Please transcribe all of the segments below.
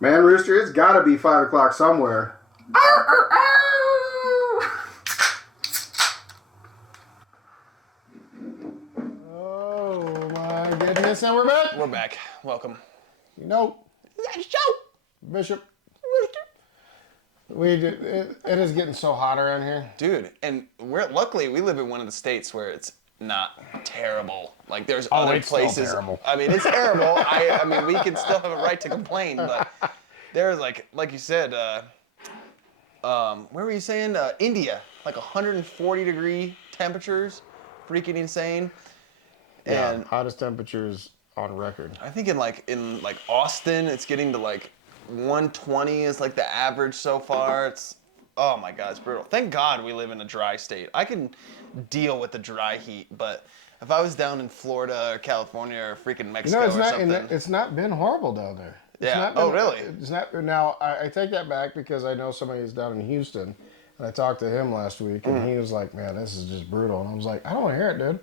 Man, Rooster, it's got to be 5 o'clock somewhere. Oh, my goodness. And we're back. We're back. Welcome. You know, That's Joe. Bishop, it is getting so hot around here. Dude, and luckily we live in one of the states where it's not terrible. Like there's other it's places. still terrible. I mean, it's terrible. I mean, we can still have a right to complain, but there's like you said, where were you saying? India, like 140 degree temperatures, freaking insane. Yeah, And hottest temperatures on record. I think in Austin, it's getting to like 120 is like the average so far. It's oh my god, it's brutal. Thank God we live in a dry state. I can deal with the dry heat, but if I was down in Florida or California or freaking Mexico or something, it's not been horrible down there. It's Yeah. not been, Oh, really? It's not. Now I take that back because I know somebody who's down in Houston, and I talked to him last week, and he was like, "Man, this is just brutal." And I was like, "I don't want to hear it, dude.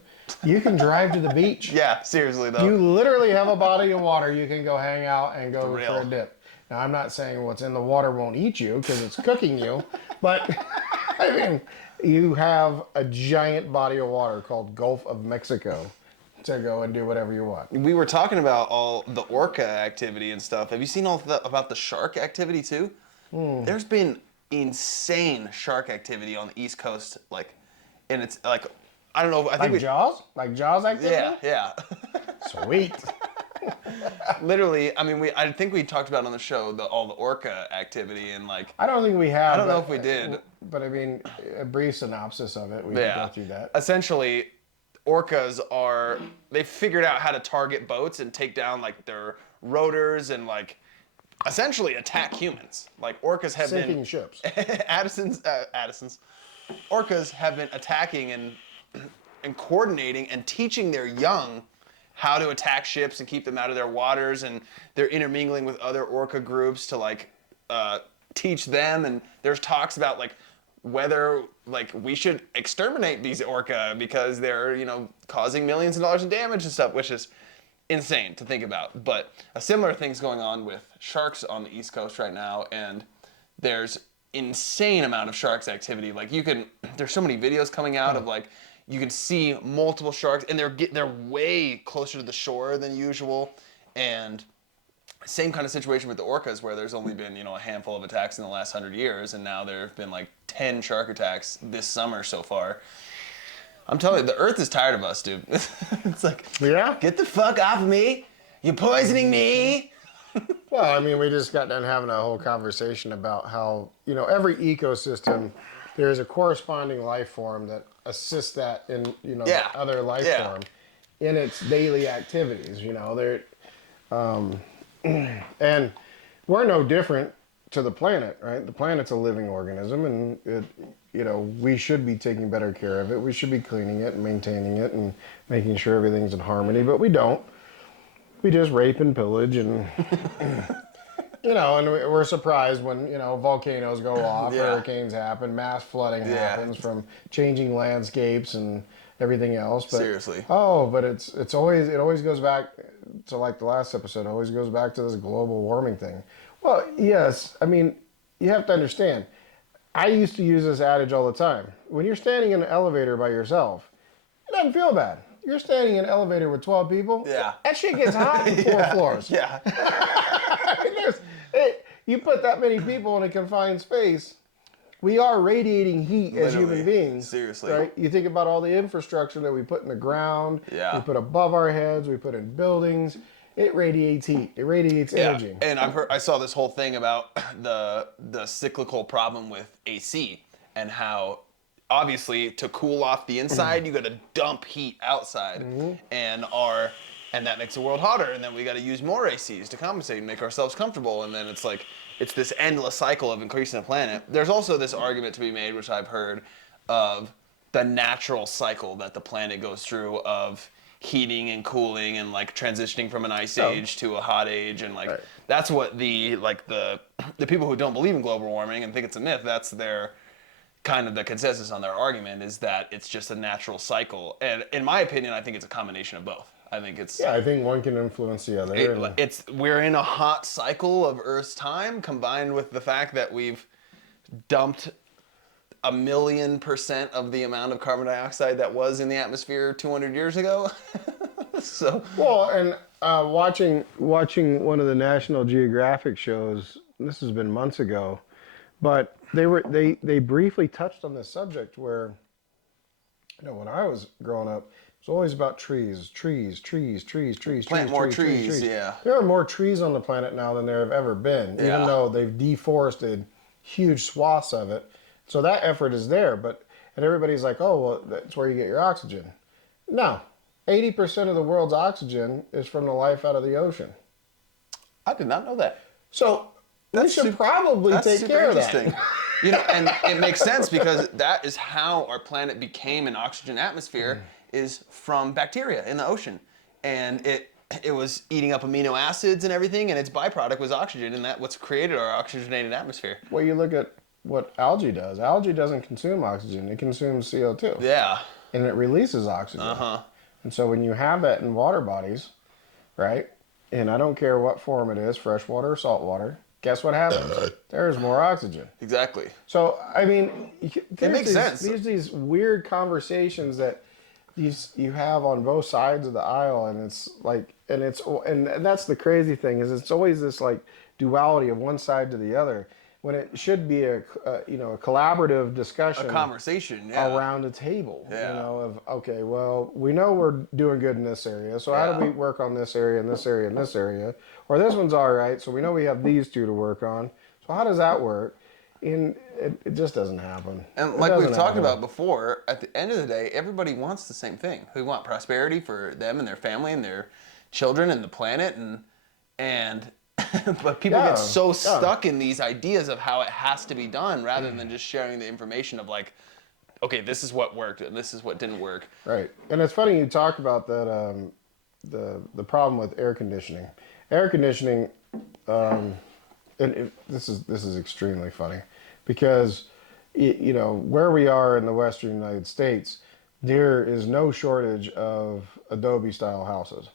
You can drive to the beach. yeah, seriously though. You literally have a body of water. You can go hang out and go For real. for a dip." Now I'm not saying what's in the water won't eat you because it's cooking you, but I mean, you have a giant body of water called Gulf of Mexico to go and do whatever you want. We were talking about all the orca activity and stuff. Have you seen about the shark activity too? There's been insane shark activity on the East Coast, and it's like, I don't know. I think Jaws? Like Jaws activity? yeah. Sweet. Literally, I mean, I think we talked about on the show all the orca activity and like. I don't think we have. I don't know if we did. But I mean, a brief synopsis of it. We can go through that. Essentially, orcas they figured out how to target boats and take down like their rotors and like essentially attack humans. Like orcas have Sinking ships. Addison's orcas have been attacking and coordinating and teaching their young how to attack ships and keep them out of their waters, and they're intermingling with other orca groups to like teach them. And there's talks about like whether like we should exterminate these orca because they're causing millions of dollars in damage and stuff, which is insane to think about. But a similar thing's going on with sharks on the East Coast right now, and there's insane amount of sharks activity. Like there's so many videos coming out of like you can see multiple sharks, and they're way closer to the shore than usual. And same kind of situation with the orcas, where there's only been a handful of attacks in the last 100 years, and now there have been like 10 shark attacks this summer so far. I'm telling you, the Earth is tired of us, dude. It's like, Yeah? get the fuck off of me! You're poisoning me! Well, I mean, we just got done having a whole conversation about how, every ecosystem, there's a corresponding life form that assists that in, Yeah. other life Yeah. form in its daily activities, and we're no different to the planet, right? The planet's a living organism, and we should be taking better care of it. We should be cleaning it and maintaining it and making sure everything's in harmony, but we don't. We just rape and pillage and, and we're surprised when, volcanoes go off, Yeah. hurricanes happen, mass flooding happens from changing landscapes and everything else. But, Seriously. but it always goes back to like the last episode, it always goes back to this global warming thing. Well, yes, I mean, you have to understand. I used to use this adage all the time. When you're standing in an elevator by yourself, it doesn't feel bad. You're standing in an elevator with 12 people. Yeah. That shit gets hot in 4 floors. Yeah. You put that many people in a confined space, we are radiating heat as human Literally. beings. Seriously. Right? You think about all the infrastructure that we put in the ground, Yeah. we put above our heads, we put in buildings. It radiates heat. It radiates energy. And I saw this whole thing about the cyclical problem with AC and how obviously to cool off the inside you got to dump heat outside, and that makes the world hotter, and then we got to use more ACs to compensate and make ourselves comfortable, and then it's this endless cycle of increasing the planet. There's also this argument to be made, which I've heard, of the natural cycle that the planet goes through of heating and cooling and like transitioning from an ice age to a hot age, and like that's what the people who don't believe in global warming and think it's a myth, that's their kind of the consensus on their argument, is that it's just a natural cycle. And in my opinion, I think it's a combination of both. I think it's Yeah, I think one can influence the other. we're in a hot cycle of Earth's time, combined with the fact that we've dumped 1,000,000% of the amount of carbon dioxide that was in the atmosphere 200 years ago. So well, and watching one of the National Geographic shows. This has been months ago, but they briefly touched on this subject where, when I was growing up, it's always about trees, trees, trees, trees, trees, plant trees, more trees, trees, yeah. There are more trees on the planet now than there have ever been, even Yeah. though they've deforested huge swaths of it. So that effort is there, and everybody's like, oh, well, that's where you get your oxygen. No, 80% of the world's oxygen is from the life out of the ocean. I did not know that. So we should probably take care of that. And it makes sense because that is how our planet became an oxygen atmosphere is from bacteria in the ocean. And it was eating up amino acids and everything, and its byproduct was oxygen, and that's what's created our oxygenated atmosphere. Well, you look at what algae does. Algae doesn't consume oxygen. It consumes CO2. Yeah. And it releases oxygen. Uh-huh. And so when you have that in water bodies, right, and I don't care what form it is, freshwater or saltwater, guess what happens? There's more oxygen. Exactly. So, I mean, it makes sense. There's these weird conversations that you have on both sides of the aisle, and it's like, and that's the crazy thing is it's always this like duality of one side to the other, when it should be a collaborative discussion, a conversation, yeah. around a table, yeah. Of okay, well, we know we're doing good in this area, so how do we work on this area and this area and this area, or this one's all right, so we know we have these two to work on, so how does that work? And it just doesn't happen. And like we've talked about before, at the end of the day, everybody wants the same thing. We want prosperity for them and their family and their children and the planet, and but people get so stuck in these ideas of how it has to be done rather than just sharing the information of like, okay, this is what worked and this is what didn't work. Right. And it's funny you talk about that, the problem with air conditioning. Air conditioning, this is extremely funny because, where we are in the Western United States, there is no shortage of Adobe style houses.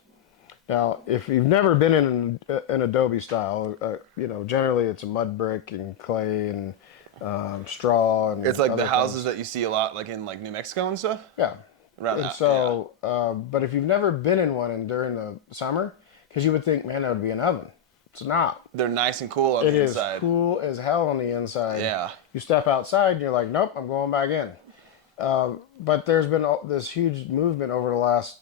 Now, if you've never been in an Adobe style, generally it's a mud brick and clay and straw. And it's like the houses that you see a lot, like in like New Mexico and stuff. Yeah. Around and that, so, but if you've never been in one and during the summer, because you would think, man, that would be an oven. It's not. They're nice and cool on the inside. It is cool as hell on the inside. Yeah. You step outside and you're like, nope, I'm going back in. But there's been this huge movement over the last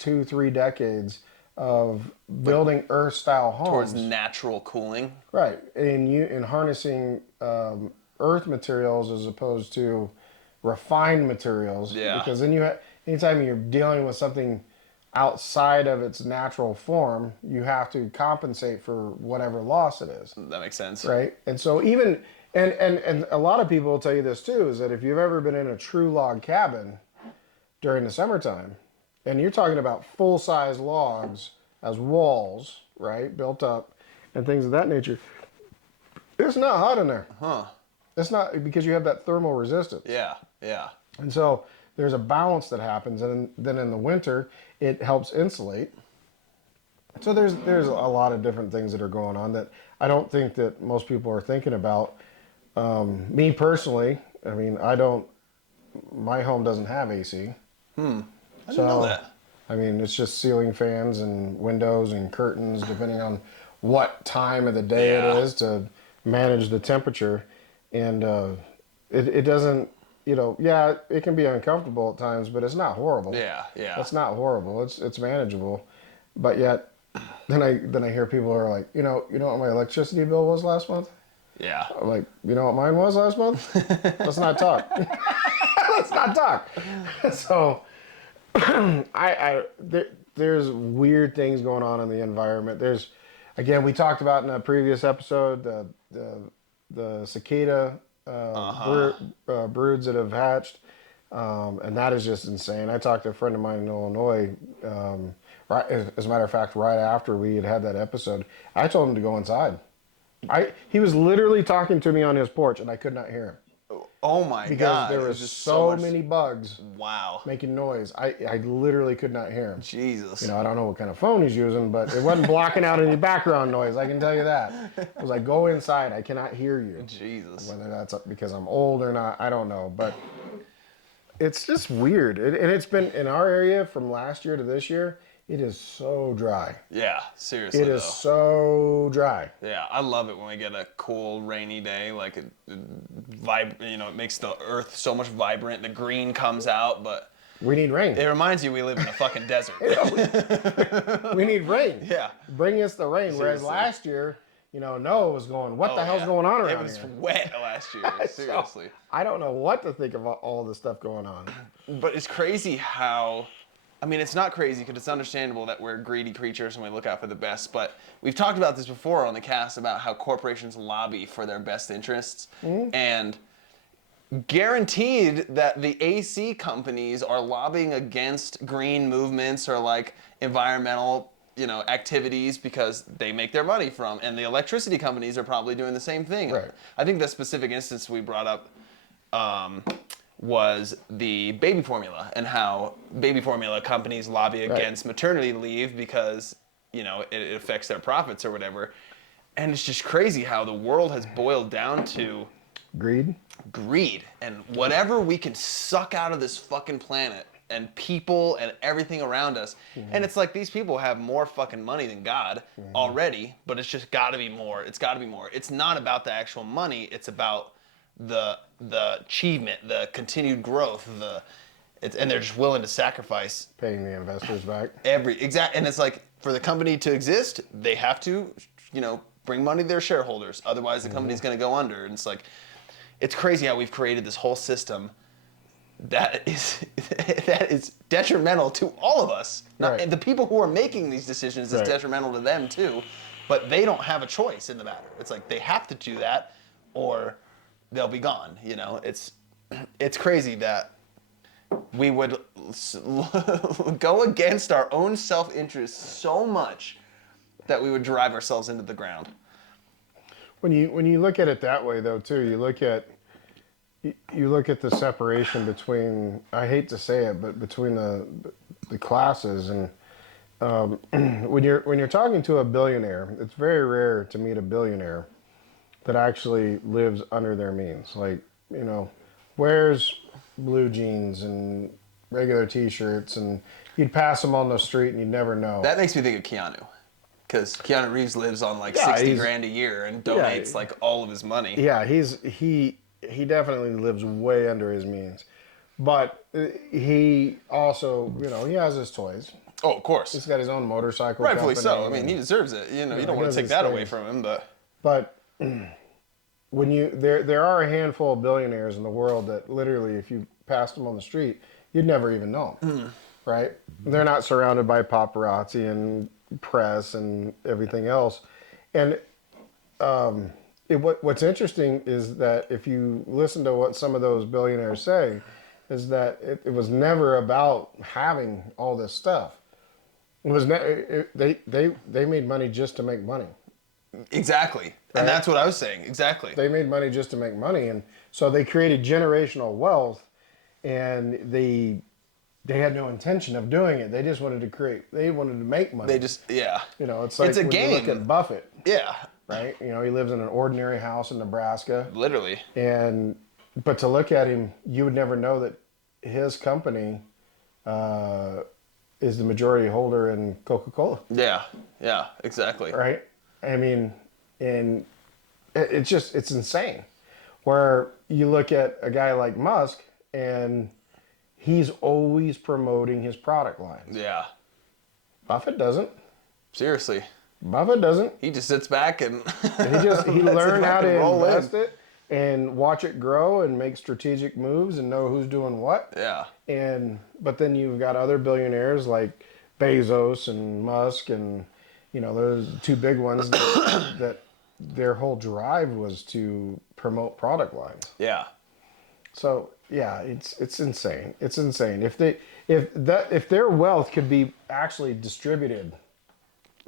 2-3 decades of building earth-style homes towards natural cooling, right? In harnessing earth materials as opposed to refined materials. Yeah. Because then anytime you're dealing with something outside of its natural form, you have to compensate for whatever loss it is. That makes sense, right? And so even and a lot of people will tell you this too, is that if you've ever been in a true log cabin during the summertime, and you're talking about full-size logs as walls, right, built up, and things of that nature, it's not hot in there. Huh. It's not, because you have that thermal resistance. Yeah, yeah. And so there's a balance that happens, and then in the winter, it helps insulate. So there's a lot of different things that are going on that I don't think that most people are thinking about. Me personally, I mean, my home doesn't have AC. I didn't know that. I mean, it's just ceiling fans and windows and curtains, depending on what time of the day it is to manage the temperature. And it doesn't, it can be uncomfortable at times, but it's not horrible. Yeah, yeah. It's not horrible. It's manageable. But yet, then I hear people are like, you know what my electricity bill was last month? Yeah. I'm like, you know what mine was last month? Let's not talk. Let's not talk. So, there's weird things going on in the environment. There's, again, we talked about in a previous episode the cicada broods that have hatched, and that is just insane. I talked to a friend of mine in Illinois. Right, as a matter of fact, right after we had that episode, I told him to go inside. He was literally talking to me on his porch, and I could not hear him. Oh my because God. there it was just so much- many bugs Wow. making noise. I literally could not hear him. Jesus. You know, I don't know what kind of phone he's using, but it wasn't blocking out any background noise. I can tell you that. It was like, go inside. I cannot hear you. Jesus. Whether that's because I'm old or not, I don't know. But it's just weird. And it's been in our area from last year to this year. It is so dry. Yeah, seriously It though. is so dry. Yeah, I love it when we get a cool rainy day. Like it makes the earth so much vibrant. The green comes out, but We need rain. it reminds you we live in a fucking desert. We need rain. Yeah. Bring us the rain. Whereas Seriously. last year, Noah was going, what the hell's Yeah. going on around It was here? wet last year. Seriously. I don't know what to think of all the stuff going on. But it's crazy how, I mean, it's not crazy because it's understandable that we're greedy creatures and we look out for the best. But we've talked about this before on the cast about how corporations lobby for their best interests. And guaranteed that the AC companies are lobbying against green movements or like environmental, activities because they make their money from. And the electricity companies are probably doing the same thing. Right. I think the specific instance we brought up was the baby formula and how baby formula companies lobby against maternity leave because, it affects their profits or whatever. And it's just crazy how the world has boiled down to Greed? and whatever we can suck out of this fucking planet and people and everything around us. And it's like these people have more fucking money than God already, but it's just gotta be more. It's gotta be more. It's not about the actual money, it's about the achievement, the continued growth, and they're just willing to sacrifice Paying the investors back. and it's like for the company to exist, they have to, bring money to their shareholders. Otherwise the company's gonna go under. And it's like, it's crazy how we've created this whole system that is detrimental to all of us. Right. And the people who are making these decisions is Right. detrimental to them too, but they don't have a choice in the matter. It's like they have to do that or they'll be gone. It's crazy that we would go against our own self-interest so much that we would drive ourselves into the ground. When you look at it that way, though, too, you look at the separation between, I hate to say it, but between the classes, and when you're talking to a billionaire, it's very rare to meet a billionaire that actually lives under their means. Like, wears blue jeans and regular T-shirts, and you'd pass them on the street and you'd never know. That makes me think of Keanu. Because Keanu Reeves lives on like Yeah, 60 grand a year and donates like all of his money. Yeah, he definitely lives way under his means, but he also, he has his toys. Oh, of course. He's got his own motorcycle. Rightfully so. I company, mean, he deserves it. You don't want does to take his that thing. away from him, but But when there are a handful of billionaires in the world that literally, if you passed them on the street, you'd never even know them, right? They're not surrounded by paparazzi and press and everything else. And what's interesting is that if you listen to what some of those billionaires say, is that it was never about having all this stuff. It was they made money just to make money. exactly. Right. And that's what I was saying. Exactly. They made money just to make money, and so they created generational wealth, and they had no intention of doing it. They just wanted to create. They wanted to make money. They just, yeah. It's like It's a when you look game. at Buffett, Yeah. right? He lives in an ordinary house in Nebraska, Literally. but to look at him, you would never know that his company is the majority holder in Coca-Cola, Yeah. Yeah. Exactly. right? I mean, and it's insane. Where you look at a guy like Musk, and he's always promoting his product lines. Yeah. Buffett doesn't. Seriously. Buffett doesn't. He just sits back and He lets learned it how to fucking roll in. invest it and watch it grow and make strategic moves and know who's doing what. Yeah. But then you've got other billionaires like Bezos and Musk, and those two big ones that their whole drive was to promote product lines. Yeah. So yeah, it's insane. It's insane. If their wealth could be actually distributed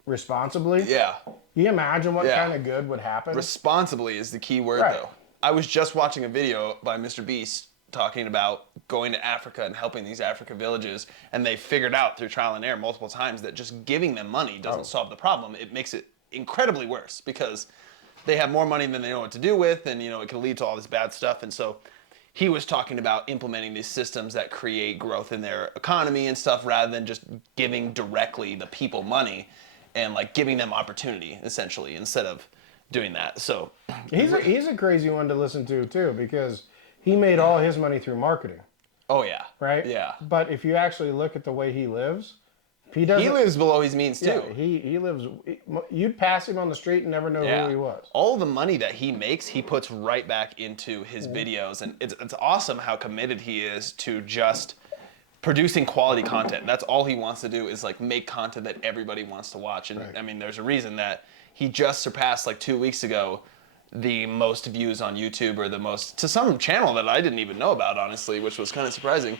responsibly, Yeah. you imagine what Yeah. kind of good would happen. Responsibly is the key word, Right. though. I was just watching a video by Mr. Beast talking about going to Africa and helping these Africa villages, and they figured out through trial and error multiple times that just giving them money doesn't solve the problem. It makes it incredibly worse because they have more money than they know what to do with, and it can lead to all this bad stuff. And so he was talking about implementing these systems that create growth in their economy and stuff rather than just giving directly the people money and like giving them opportunity essentially instead of doing that. So He's a crazy one to listen to too, because he made all his money through marketing, oh yeah. right? Yeah. But if you actually look at the way he lives, he doesn't. He lives below his means too. Yeah, he lives. You'd pass him on the street and never know who he was. All the money that he makes, he puts right back into his videos, and it's awesome how committed he is to just producing quality content. That's all he wants to do is like make content that everybody wants to watch. And I mean, there's a reason that he just surpassed like 2 weeks ago the most views on YouTube, or the most to some channel that I didn't even know about, honestly, which was kind of surprising.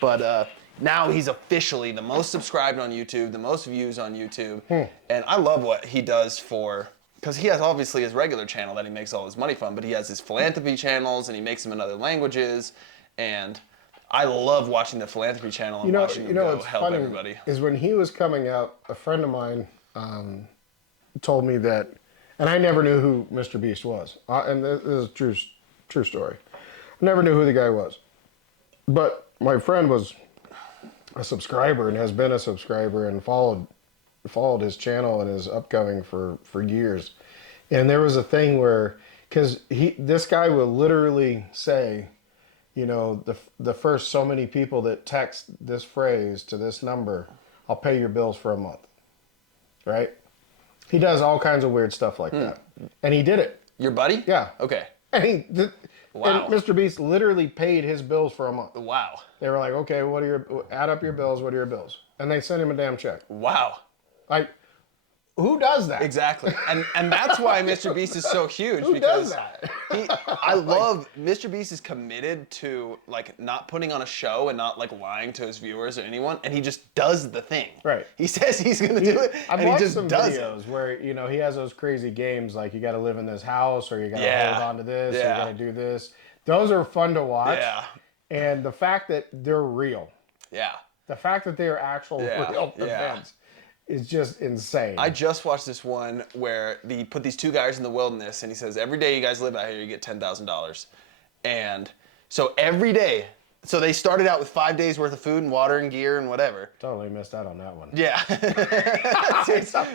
But now he's officially the most subscribed on YouTube, the most views on YouTube. And I love what he does because he has obviously his regular channel that he makes all his money from, but he has his philanthropy channels and he makes them in other languages. And I love watching the philanthropy channel and watching him go what's help funny everybody. is when he was coming out, a friend of mine told me that, and I never knew who Mr. Beast was. And this is a true story. I never knew who the guy was. But my friend was a subscriber and has been a subscriber and followed his channel and his upcoming for years. And there was a thing where, because this guy will literally say, the first so many people that text this phrase to this number, I'll pay your bills for a month. Right? He does all kinds of weird stuff like that. And he did it. Your buddy? Yeah. Okay. And Wow. and Mr. Beast literally paid his bills for a month. Wow. They were like, okay, add up your bills, what are your bills? And they sent him a damn check. Wow. Like, who does that? Exactly. And that's why Mr. Beast is so huge. Who because does that? I love Mr. Beast is committed to like not putting on a show and not like lying to his viewers or anyone, and he just does the thing. Right. He says he's gonna do it, I've and he watched just some does videos it. where, he has those crazy games like you got to live in this house or you got to hold on to this or you got to do this. Those are fun to watch. Yeah. And the fact that they're real, Yeah. the fact that they are actual real events is just insane. I just watched this one where he put these two guys in the wilderness, and he says, every day you guys live out here, you get $10,000. And so every day, so they started out with 5 days worth of food and water and gear and whatever. Totally missed out on that one. Yeah.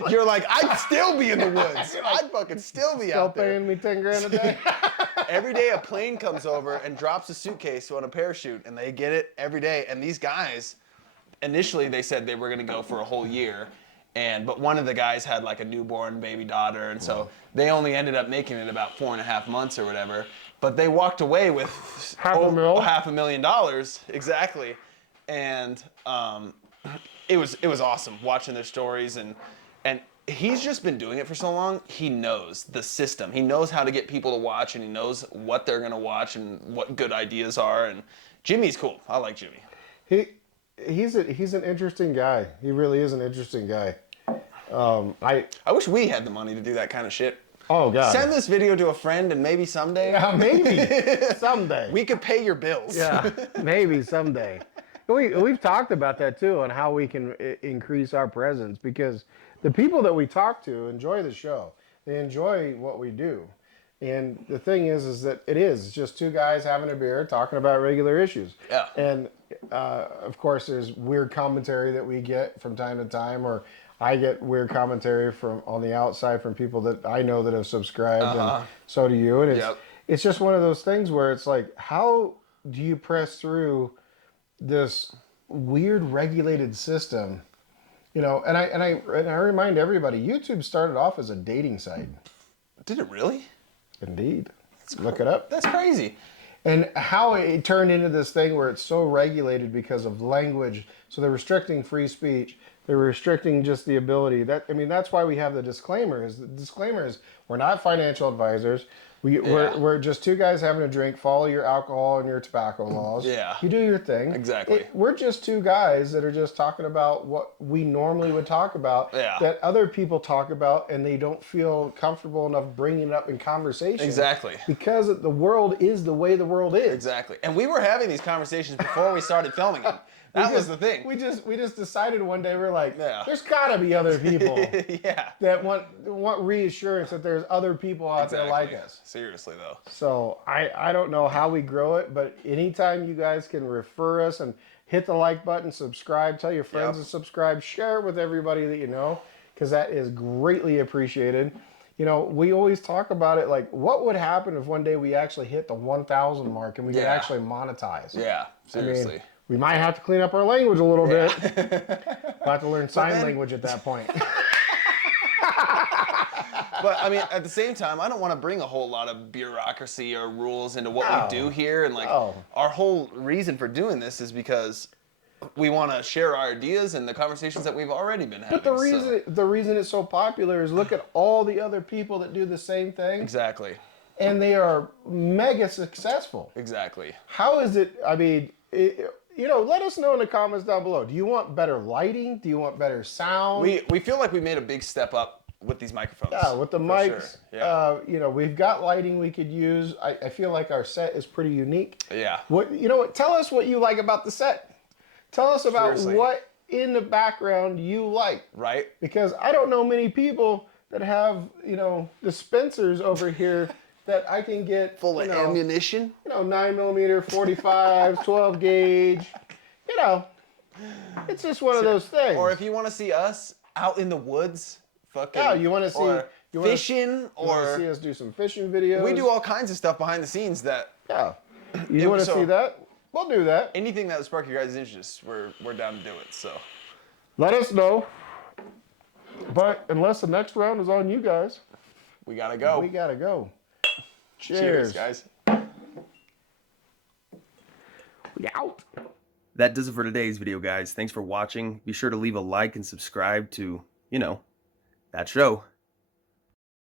You're like, I'd still be in the woods. I'd fucking still be Still out there. paying me 10 grand a day? Every day a plane comes over and drops a suitcase on a parachute, and they get it every day. And these guys, initially they said they were gonna go for a whole year. But one of the guys had like a newborn baby daughter, and so they only ended up making it about 4.5 months or whatever. But they walked away with $500,000 exactly, and it was awesome watching their stories, and he's just been doing it for so long. He knows the system. He knows how to get people to watch, and he knows what they're gonna watch and what good ideas are. And Jimmy's cool. I like Jimmy. He's an interesting guy. He really is an interesting guy. I wish we had the money to do that kind of shit. Oh God. Send this video to a friend, and maybe someday. Yeah, maybe someday. We could pay your bills. Yeah, maybe someday. We've talked about that too, on how we can increase our presence, because the people that we talk to enjoy the show. They enjoy what we do. And the thing is that it's just two guys having a beer talking about regular issues. Yeah. And of course, there's weird commentary that we get from time to time, or I get weird commentary from on the outside from people that I know that have subscribed, and so do you. And it's just one of those things where it's like, how do you press through this weird regulated system? And I remind everybody, YouTube started off as a dating site. Did it really? Indeed. Look it up. That's crazy. And how it turned into this thing where it's so regulated because of language. So they're restricting free speech. They're restricting just the ability. That's why we have the disclaimer. The disclaimer is We're not financial advisors. We're just two guys having a drink. Follow your alcohol and your tobacco laws. Yeah. You do your thing. Exactly. We're just two guys that are just talking about what we normally would talk about. Yeah. That other people talk about, and they don't feel comfortable enough bringing it up in conversation. Exactly. Because the world is the way the world is. Exactly. And we were having these conversations before we started filming them. That was the thing. We just decided one day, we're like, Yeah. there's gotta be other people Yeah. that want reassurance that there's other people out there like us. Seriously though. So I don't know how we grow it, but anytime you guys can refer us and hit the like button, subscribe, tell your friends to subscribe, share it with everybody that you know, because that is greatly appreciated. You know, we always talk about it like, what would happen if one day we actually hit the 1,000 mark and we could actually monetize? Yeah, seriously. I mean, we might have to clean up our language a little bit. We'll have to learn sign language at that point. But I mean, at the same time, I don't want to bring a whole lot of bureaucracy or rules into what we do here. And like, our whole reason for doing this is because we want to share our ideas and the conversations that we've already been having. But the reason it's so popular is look at all the other people that do the same thing. Exactly. And they are mega successful. Exactly. How is it? I mean, you know, let us know in the comments down below. Do you want better lighting? Do you want better sound? We feel like we made a big step up with these microphones. Yeah, with the mics. Sure. Yeah. You know, we've got lighting we could use. I feel like our set is pretty unique. Yeah. You know what? Tell us what you like about the set. Tell us about Seriously. what in the background you like. Right. Because I don't know many people that have, you know, dispensers over here that I can get Full of ammunition. You know, 9mm, 45, 12 gauge. You know, it's just one of those things. Or if you want to see us out in the woods, fucking. Yeah, you want to see fishing, or see us do some fishing videos. we do all kinds of stuff behind the scenes that. Yeah. You want to see that? We'll do that. Anything that would spark your guys' interest, we're down to do it. So. Let us know. But unless the next round is on you guys, We gotta go. we gotta go. Cheers, guys. We out. That does it for today's video, guys. Thanks for watching. Be sure to leave a like and subscribe to, you know, that show.